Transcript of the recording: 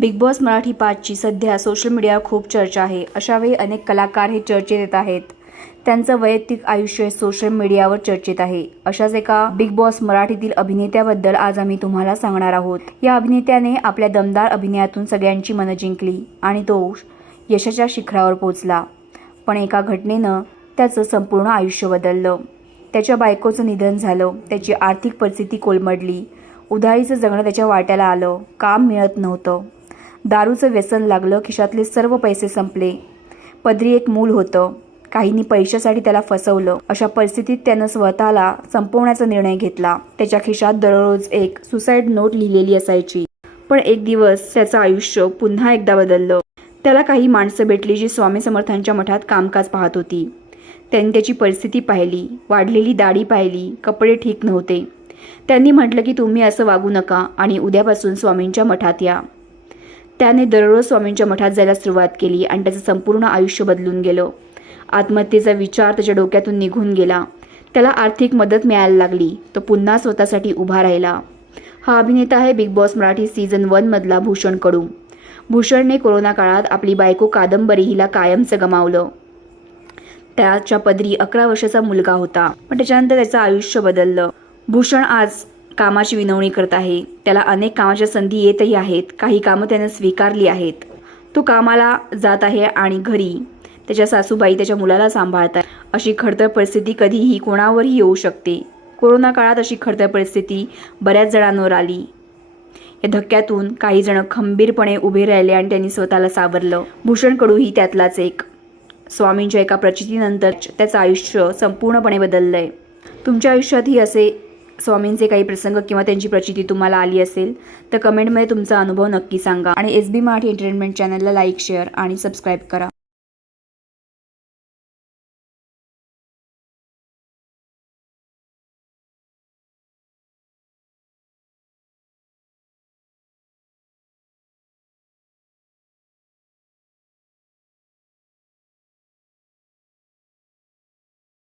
Big boss Marathi पाचची सध्या social मीडियावर खूप चर्चा आहे. अशावेळी अनेक कलाकार हे चर्चेत येत आहेत. त्यांचं वैयक्तिक आयुष्य सोशल मीडियावर चर्चेत आहे. अशाच एका बिग बॉस मराठीतील अभिनेत्याबद्दल आज आम्ही तुम्हाला सांगणार आहोत. या अभिनेत्याने आपल्या दमदार अभिनयातून सगळ्यांची मनं जिंकली आणि तो यशाच्या शिखरावर पोहोचला पण एका घटनेनं त्याचं संपूर्ण आयुष्य बदललं. त्याच्या बायकोचं निधन झालं. त्याची आर्थिक परिस्थिती कोलमडली. उधारीचं जगणं त्याच्या वाट्याला आलं. काम मिळत नव्हतं. दारूचं व्यसन लागलं खिशातले सर्व पैसे संपले. पदरी एक मूल होतं. काहींनी पैशासाठी त्याला फसवलं. अशा परिस्थितीत त्यानं स्वतःला संपवण्याचा निर्णय घेतला. त्याच्या खिशात दररोज एक सुसाईड नोट लिहिलेली असायची. पण एक दिवस त्याचं आयुष्य पुन्हा एकदा बदललं. त्याला काही माणसं भेटली जी स्वामी समर्थांच्या मठात कामकाज पाहत होती. त्यांनी त्याची परिस्थिती पाहिली वाढलेली दाढी पाहिली कपडे ठीक नव्हते. त्यांनी म्हटलं की तुम्ही असं वागू नका आणि उद्यापासून स्वामींच्या मठात या. त्याने दररोज स्वामींच्या मठात जायला सुरुवात केली आणि त्याचं संपूर्ण आयुष्य बदलून गेलं. आत्महत्येचा विचार त्याच्या डोक्यातून निघून गेला. त्याला आर्थिक मदत मिळायला लागली. तो पुन्हा स्वतःसाठी उभा राहिला. हा अभिनेता आहे बिग बॉस मराठी सीझन वनमधला भूषण कडू. भूषणने कोरोना काळात आपली बायको कादंबरी हिला कायमचं गमावलं. त्याच्या पदरी अकरा वर्षाचा मुलगा होता पण त्याच्यानंतर त्याचं आयुष्य बदललं. भूषण आज कामाची विनवणी करत आहे. त्याला अनेक कामाच्या संधी येतही आहेत. काही कामं त्यानं स्वीकारली आहेत. तो कामाला जात आहे आणि घरी त्याच्या सासूबाई त्याच्या मुलाला सांभाळतात. अशी खडतर परिस्थिती कधीही कोणावरही येऊ शकते. कोरोना काळात अशी खडतर परिस्थिती बऱ्याच जणांवर आली. या धक्क्यातून काही जण खंबीरपणे उभे राहिले आणि त्यांनी स्वतःला सावरलं. भूषण कडूही त्यातलाच एक. स्वामींच्या एका प्रचितीनंतर त्याचं आयुष्य संपूर्णपणे बदललंय. तुमच्या आयुष्यातही असे स्वामींचे काही प्रसंग किंवा त्यांची प्रचिती तुम्हाला आली असेल तर कमेंटमध्ये तुमचा अनुभव नक्की सांगा. आणि एस बी मराठी एंटरटेनमेंट चॅनलला लाईक शेअर आणि सबस्क्राईब करा.